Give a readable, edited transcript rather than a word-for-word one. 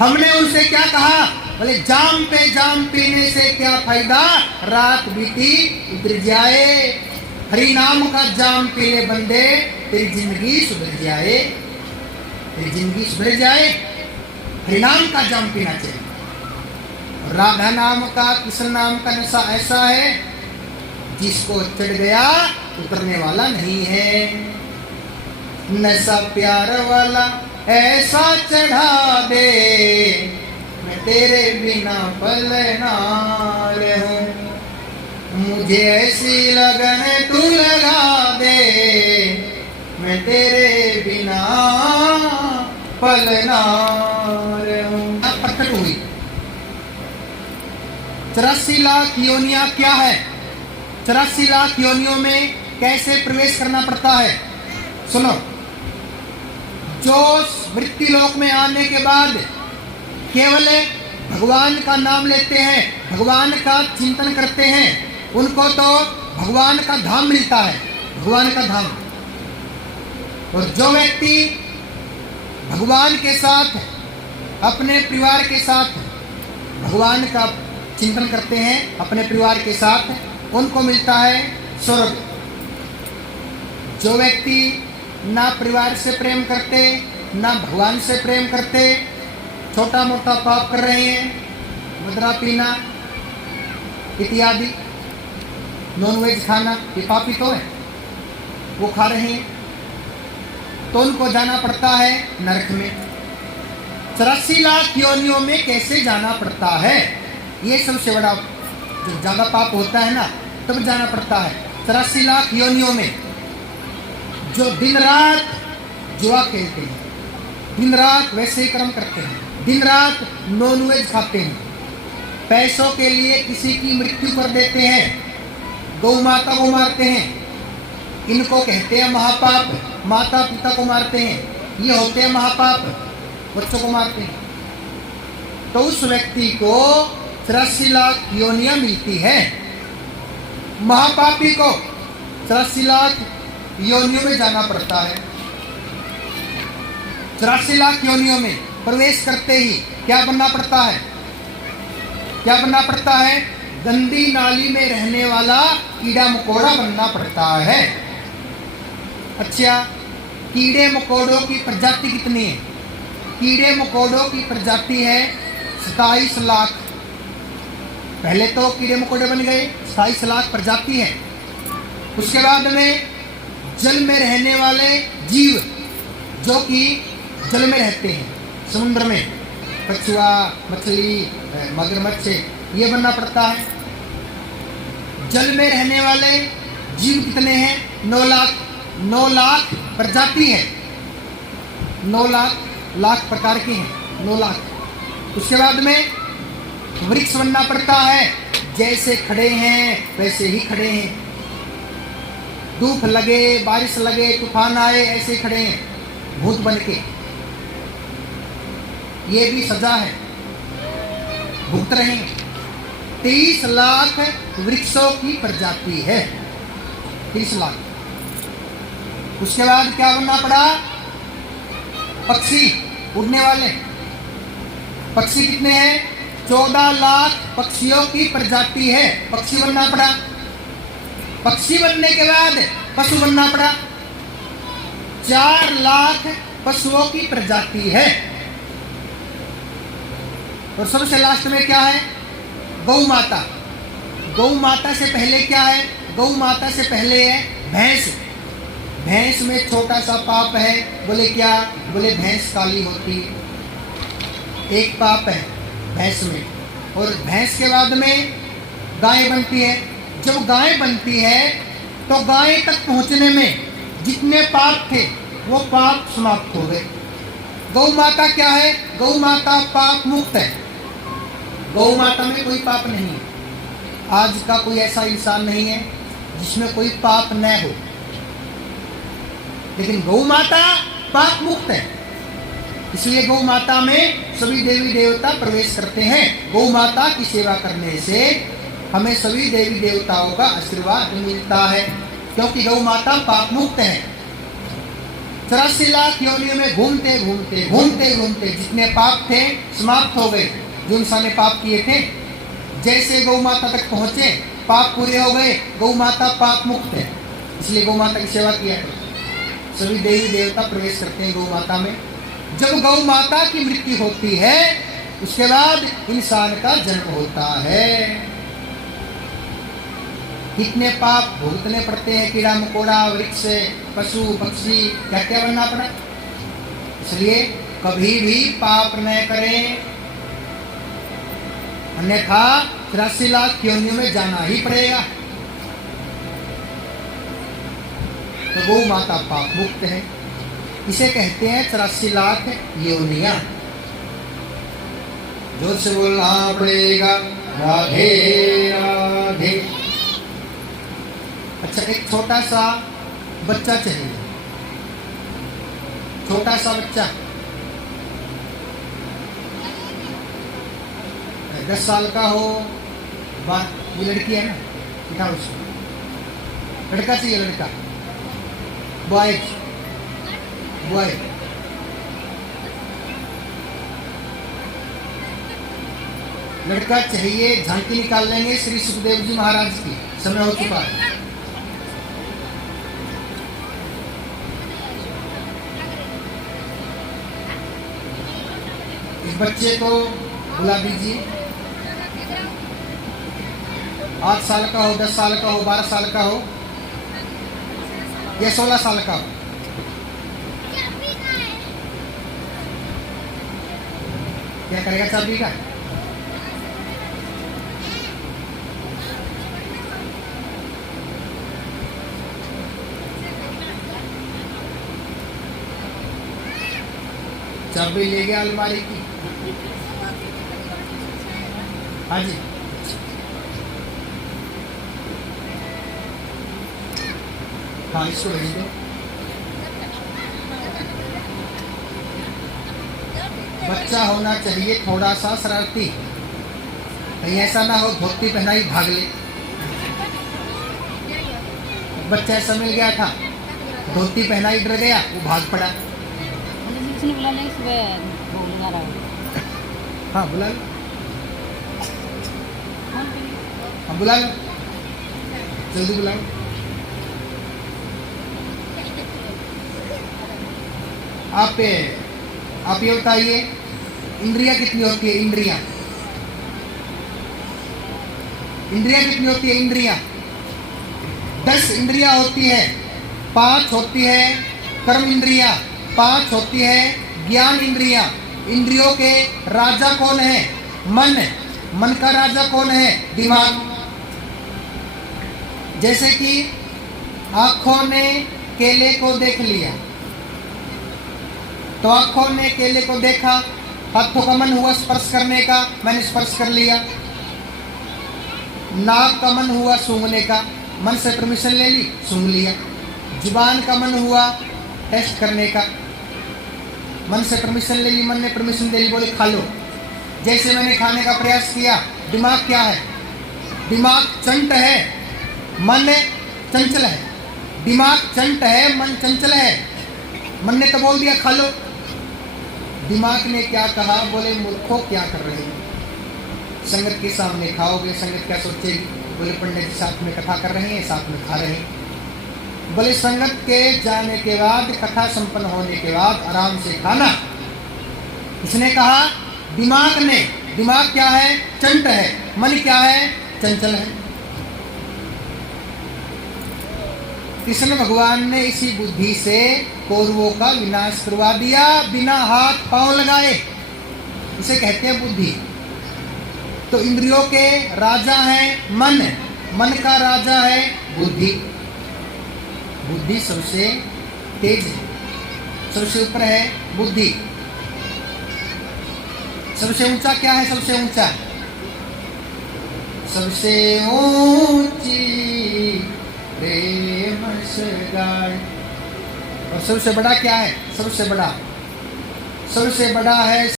हमने उनसे क्या कहा? बोले जाम पे जाम पीने से क्या फायदा, रात बीती उतर जाए। हरि नाम का जाम पी ले बंदे, तेरी जिंदगी सुधर जाए, तेरी जिंदगी सुधर जाए। हरि नाम का जाम पीना चाहिए। राधा नाम का, कृष्ण नाम का नशा ऐसा है जिसको चढ़ गया उतरने वाला नहीं है। नशा प्यार वाला ऐसा चढ़ा दे, मैं तेरे बिना पल ना रहूं। मुझे ऐसी लगन तू लगा दे, मैं तेरे बिना पल ना रहूं। प्रकट हुई 84 लाख योनियां क्या है? 84 लाख योनियों में कैसे प्रवेश करना पड़ता है? सुनो, जो मृत्यु लोक में आने के बाद केवल भगवान का नाम लेते हैं, भगवान का चिंतन करते हैं, उनको तो भगवान का धाम मिलता है, भगवान का धाम। और जो व्यक्ति भगवान के साथ, अपने परिवार के साथ भगवान का चिंतन करते हैं, अपने परिवार के साथ, उनको मिलता है स्वर्ग। जो व्यक्ति ना परिवार से प्रेम करते, ना भगवान से प्रेम करते, छोटा मोटा पाप कर रहे हैं, मदरा पीना इत्यादि, नॉनवेज खाना, ये पापी तो है, वो खा रहे हैं, तो उनको जाना पड़ता है नरक में। 84 लाख योनियों में कैसे जाना पड़ता है? ये सबसे बड़ा, जो ज्यादा पाप होता है ना तब जाना पड़ता है। 84 लाख योनियों में जो दिन रात जुआ खेलते हैं, दिन रात वैसे ही कर्म करते हैं, दिन रात नॉनवेज खाते हैं, पैसों के लिए किसी की मृत्यु कर देते हैं, गौ माता को मारते हैं, इनको कहते हैं महापाप। माता पिता को मारते हैं, ये होते हैं महापाप। बच्चों को मारते हैं, तो उस व्यक्ति को 84 लाख योनियां मिलती है। महापापी को 84 लाख योनियों में जाना पड़ता है। 84 लाख योनियों में प्रवेश करते ही क्या बनना पड़ता है? क्या बनना पड़ता है? गंदी नाली में रहने वाला कीड़ा मकोड़ा बनना पड़ता है। अच्छा, कीड़े मकोड़ों की प्रजाति कितनी है? कीड़े मकोड़ों की प्रजाति है 27 लाख। पहले तो कीड़े मकोड़े बन गए, 27 लाख प्रजाति है। उसके बाद में जल में रहने वाले जीव, जो कि जल में रहते हैं, समुद्र में, कछुआ, मछली, मगरमच्छ, ये बनना पड़ता है। जल में रहने वाले जीव कितने हैं? 9 लाख। 9 लाख प्रजाति है, 9 लाख प्रकार के हैं, 9 लाख। उसके बाद में वृक्ष बनना पड़ता है, जैसे खड़े हैं वैसे ही खड़े हैं, धूप लगे, बारिश लगे, तूफान आए, ऐसे ही खड़े हैं भूत बन के। ये भी सजा है, भुगत रहे हैं। 30 लाख वृक्षों की प्रजाति है, 30 लाख। उसके बाद क्या बनना पड़ा? पक्षी, उड़ने वाले पक्षी कितने हैं? 14 लाख पक्षियों की प्रजाति है, पक्षी बनना पड़ा। पक्षी बनने के बाद पशु बनना पड़ा। 4 लाख पशुओं की प्रजाति है। और सबसे लास्ट में क्या है? गौ माता। गौ माता से पहले क्या है? गौ माता से पहले है भैंस। भैंस में छोटा सा पाप है। बोले क्या? बोले भैंस काली होती है, एक पाप है भैंस में। और भैंस के बाद में गाय बनती है। जब गाय बनती है तो गाय तक पहुंचने में जितने पाप थे वो पाप समाप्त हो गए। गौ माता क्या है? गौ माता पाप मुक्त है। गौ माता में कोई पाप नहीं है। आज का कोई ऐसा इंसान नहीं है जिसमें कोई पाप न हो, लेकिन गौ माता पाप मुक्त है। इसलिए गौ माता में सभी देवी देवता प्रवेश करते हैं। गौ माता की सेवा करने से हमें सभी देवी देवताओं का आशीर्वाद मिलता है, क्योंकि गौ माता पाप मुक्त है। 84 लाख योनियों में घूमते घूमते घूमते घूमते जितने पाप थे समाप्त हो गए। जो इंसान ने पाप किए थे, जैसे गौ माता तक पहुंचे पाप पूरे हो गए। गौ माता पाप मुक्त है, इसलिए गौ माता की सेवा किया करो। सभी देवी देवता प्रवेश करते हैं गौ माता में। जब गौ माता की मृत्यु होती है उसके बाद इंसान का जन्म होता है। कितने पाप भुगतने पड़ते हैं, कीड़ा मकोड़ा, वृक्ष, पशु पक्षी, क्या क्या बनना पड़ा। इसलिए कभी भी पाप न करें, अन्यथा 84 लाख योनियों में जाना ही पड़ेगा। तो गौ माता पाप मुक्त है, इसे कहते हैं 84 लाख योनियां। जोर से बोलना पड़ेगा राधे राधे। अच्छा, एक छोटा सा बच्चा चाहिए, छोटा सा बच्चा 10 साल का हो, ये लड़की है ना, बिठाओ उसको। लड़का चाहिए, लड़का, बॉय बॉय। लड़का चाहिए, झांकी निकाल लेंगे श्री सुखदेव जी महाराज की। समय हो चुका है। इस बच्चे को बुला दीजिए। 8 साल का हो, 10 साल का हो, 12 साल का हो या 16 साल का हो। क्या करेगा चाबी का? चाबी ले गया अलमारी की। हाँ जी, हाँ इसको भेज दो। बच्चा होना चाहिए थोड़ा सा शरारती, कहीं ऐसा ना हो धोती पहनाई भाग ले। बच्चा ऐसा मिल गया था, धोती पहनाई डर गया, वो भाग पड़ा। हाँ बुला लो, हाँ बुला लो, जल्दी बुलाओ। आप ये बताइए, इंद्रियां कितनी होती है? इंद्रियां कितनी होती है? इंद्रियां 10 इंद्रियां होती है। 5 होती है कर्म इंद्रियां, 5 होती है ज्ञान इंद्रियां। इंद्रियों के राजा कौन है? मन का राजा कौन है? दिमाग। जैसे कि आंखों ने केले को देख लिया, तो आंखों ने केले को देखा, हाथों का मन हुआ स्पर्श करने का, मैंने स्पर्श कर लिया। नाक का मन हुआ सूंघने का, मन से परमिशन ले ली, सूंघ लिया। जुबान का मन हुआ टेस्ट करने का, मन से परमिशन ले ली, मन ने परमिशन दे ली, बोले खा लो। जैसे मैंने खाने का प्रयास किया, दिमाग क्या है? दिमाग चंट है, मन चंचल है। दिमाग चंट है, मन चंचल है। मन ने तो बोल दिया खा लो, दिमाग ने क्या कहा? बोले मूर्खों क्या कर रहे हो, संगत के सामने खाओगे, संगत क्या सोचेगी? बोले पंडित जी साथ में कथा कर रहे हैं, साथ में खा रहे हैं। बोले संगत के जाने के बाद, कथा संपन्न होने के बाद आराम से खाना। इसने कहा दिमाग ने। दिमाग क्या है? चंट है। मन क्या है? चंचल है। कृष्ण भगवान ने इसी बुद्धि से कौरवों का विनाश करवा दिया, बिना हाथ पांव लगाए। इसे कहते हैं बुद्धि। तो इंद्रियों के राजा है मन का राजा है बुद्धि। बुद्धि सबसे तेज है, सबसे ऊपर है बुद्धि। सबसे ऊंचा क्या है? सबसे ऊंचा, सबसे ऊंची प्रेम से गाय। और सबसे बड़ा क्या है? सबसे बड़ा है